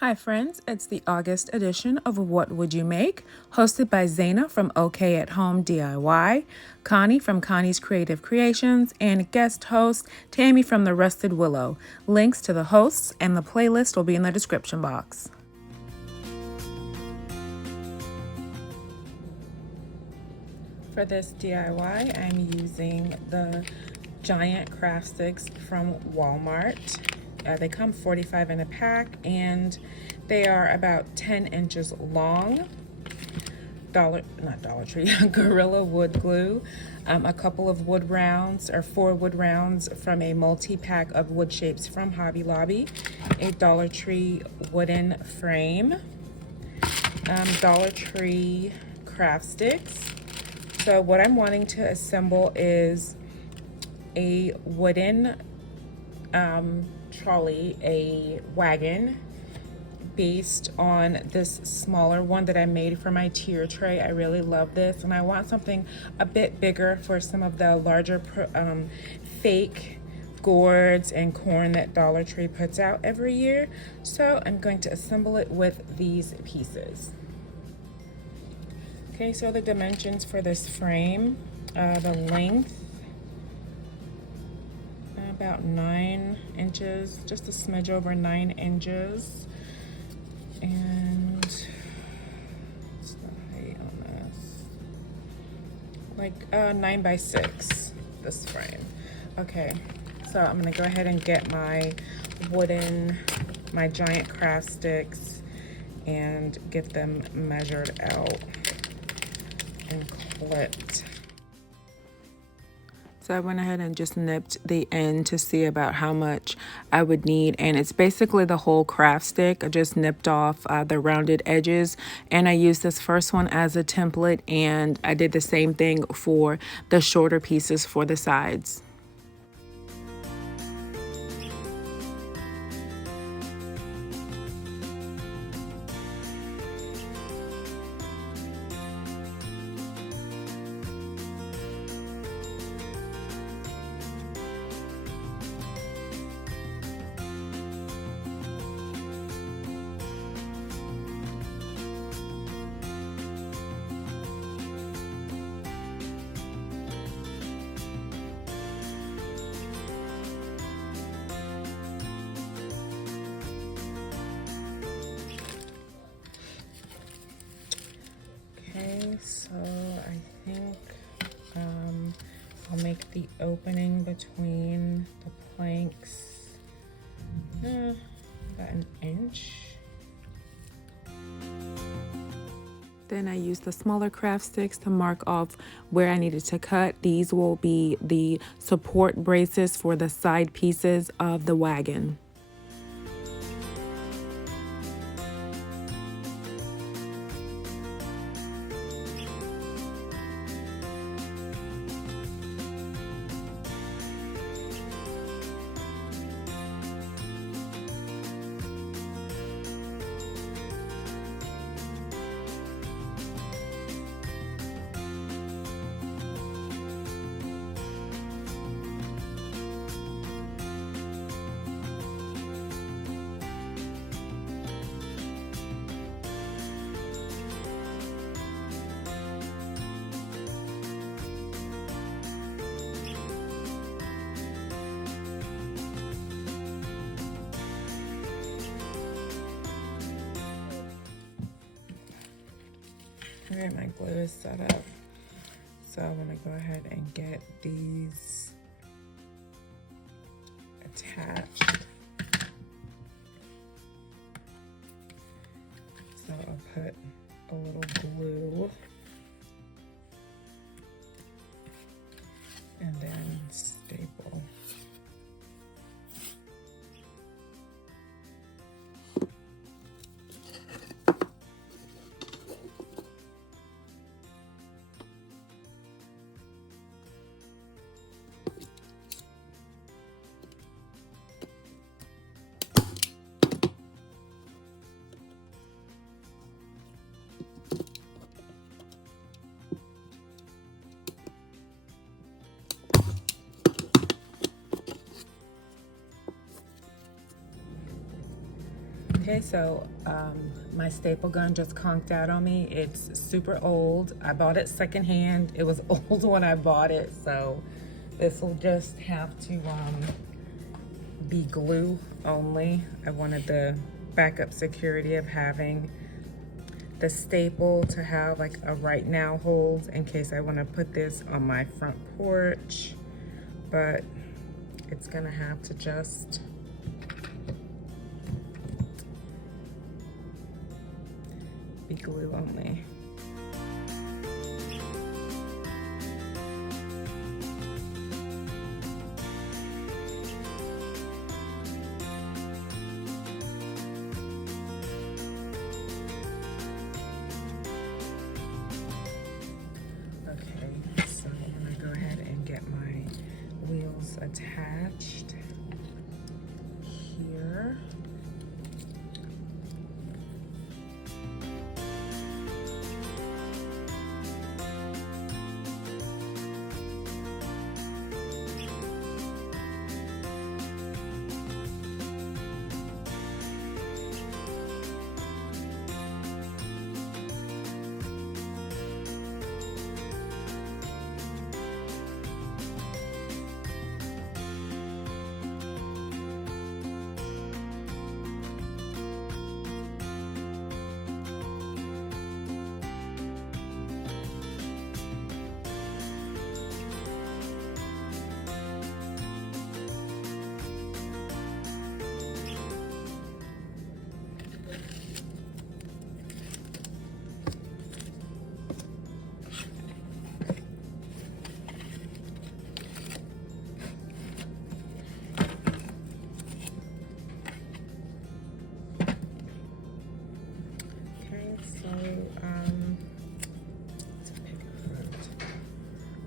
Hi friends, it's the August edition of What Would You Make? Hosted by Zaina from OK at Home DIY, Connie from Connie's Creative Creations, and guest host Tammy from The Rusted Willow. Links to the hosts and the playlist will be in the description box. For this DIY, I'm using the giant craft sticks from Walmart. They come 45 in a pack and they are about 10 inches long. DollarTree, Gorilla wood glue, a couple of wood rounds or 4 wood rounds from a multi-pack of wood shapes from Hobby Lobby, a DollarTree wooden frame, DollarTree craft sticks. So what I'm wanting to assemble is a wooden trolley, a wagon, based on this smaller one that I made for my tier tray. I really love this, and I want something a bit bigger for some of the larger fake gourds and corn that Dollar Tree puts out every year. So I'm going to assemble it with these pieces. Okay, so the dimensions for this frame, the length, about 9 inches, just a smidge over 9 inches. And what's the height on this? Like 9 by 6, this frame. Okay, so I'm gonna go ahead and get my giant craft sticks and get them measured out and clipped. So I went ahead and just nipped the end to see about how much I would need, and it's basically the whole craft stick. I just nipped off the rounded edges, and I used this first one as a template, and I did the same thing for the shorter pieces for the sides. Okay, so I think I'll make the opening between the planks about an inch. Then I used the smaller craft sticks to mark off where I needed to cut. These will be the support braces for the side pieces of the wagon. All right, my glue is set up. So I'm gonna go ahead and get these attached. So I'll put a little glue and then staple. Okay, so my staple gun just conked out on me. It's super old. I bought it secondhand. It was old when I bought it, so this will just have to be glue only. I wanted the backup security of having the staple to have like a right now hold in case I want to put this on my front porch, but it's gonna have to just be glue only. Okay, so I'm gonna go ahead and get my wheels attached here.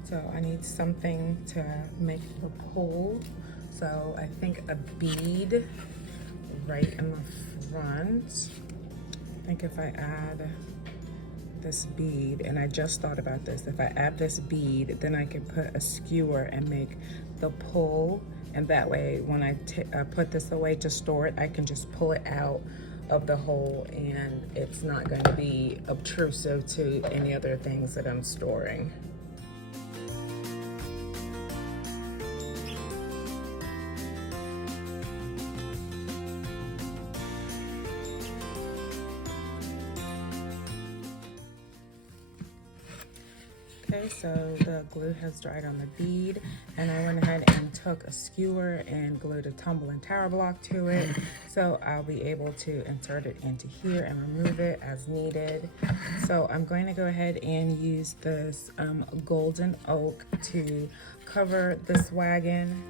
So I need something to make the pole. So I think a bead right in the front. I think if I add this bead, and I just thought about this, if I add this bead, then I can put a skewer and make the pole, and that way when I put this away to store it, I can just pull it out of the hole and it's not going to be obtrusive to any other things that I'm storing. Okay, so the glue has dried on the bead, and I went ahead and took a skewer and glued a tumbling tower block to it, so I'll be able to insert it into here and remove it as needed. So I'm going to go ahead and use this golden oak to cover this wagon.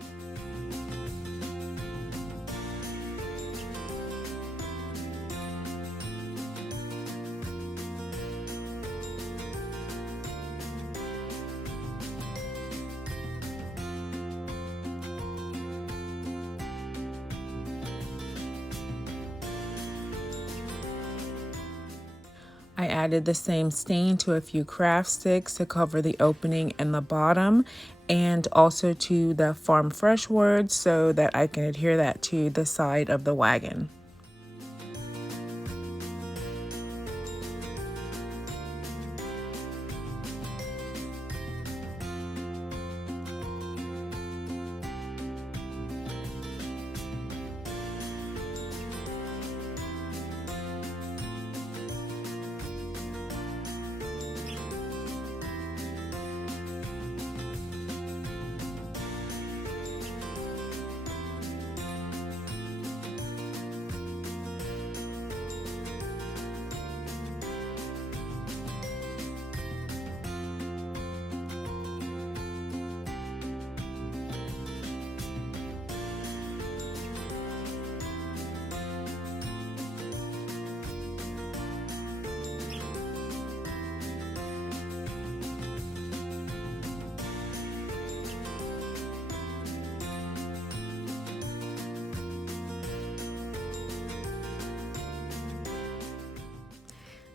I added the same stain to a few craft sticks to cover the opening in the bottom, and also to the Farm Fresh words so that I can adhere that to the side of the wagon.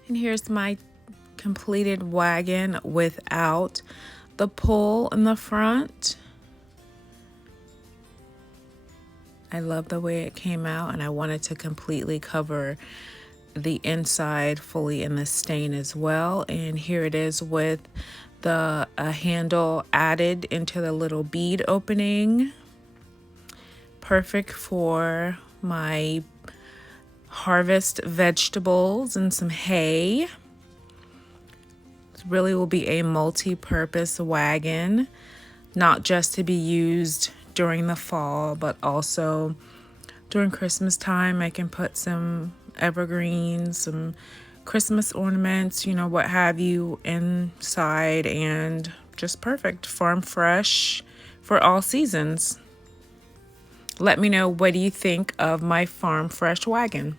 And here's my completed wagon without the pole in the front. I love the way it came out, and I wanted to completely cover the inside fully in the stain as well. And here it is with the handle added into the little bead opening. Perfect for my harvest vegetables and some hay. It really will be a multi-purpose wagon, not just to be used during the fall, but also during Christmas time. I can put some evergreens, some Christmas ornaments, you know, what have you, inside, and just perfect. Farm fresh for all seasons. Let me know, what do you think of my farm fresh wagon?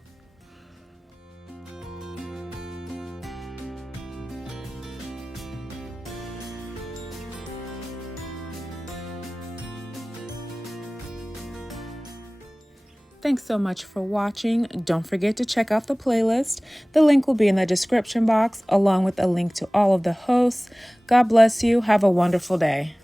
Thanks so much for watching. Don't forget to check out the playlist. The link will be in the description box, along with a link to all of the hosts. God bless you. Have a wonderful day.